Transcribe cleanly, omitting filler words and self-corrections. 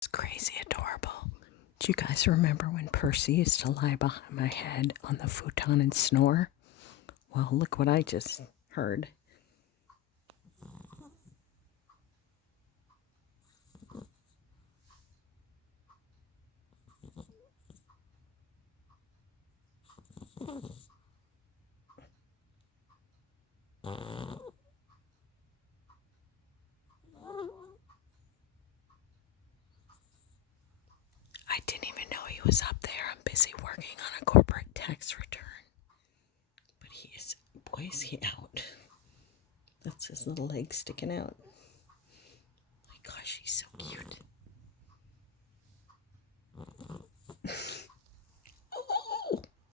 It's crazy adorable. Do you guys remember when Percy used to lie behind my head on the futon and snore? Well, look what I just heard. I didn't even know he was up there. I'm busy working on a corporate tax return. But he is, boy, is he out. That's his little leg sticking out. My gosh, he's so cute.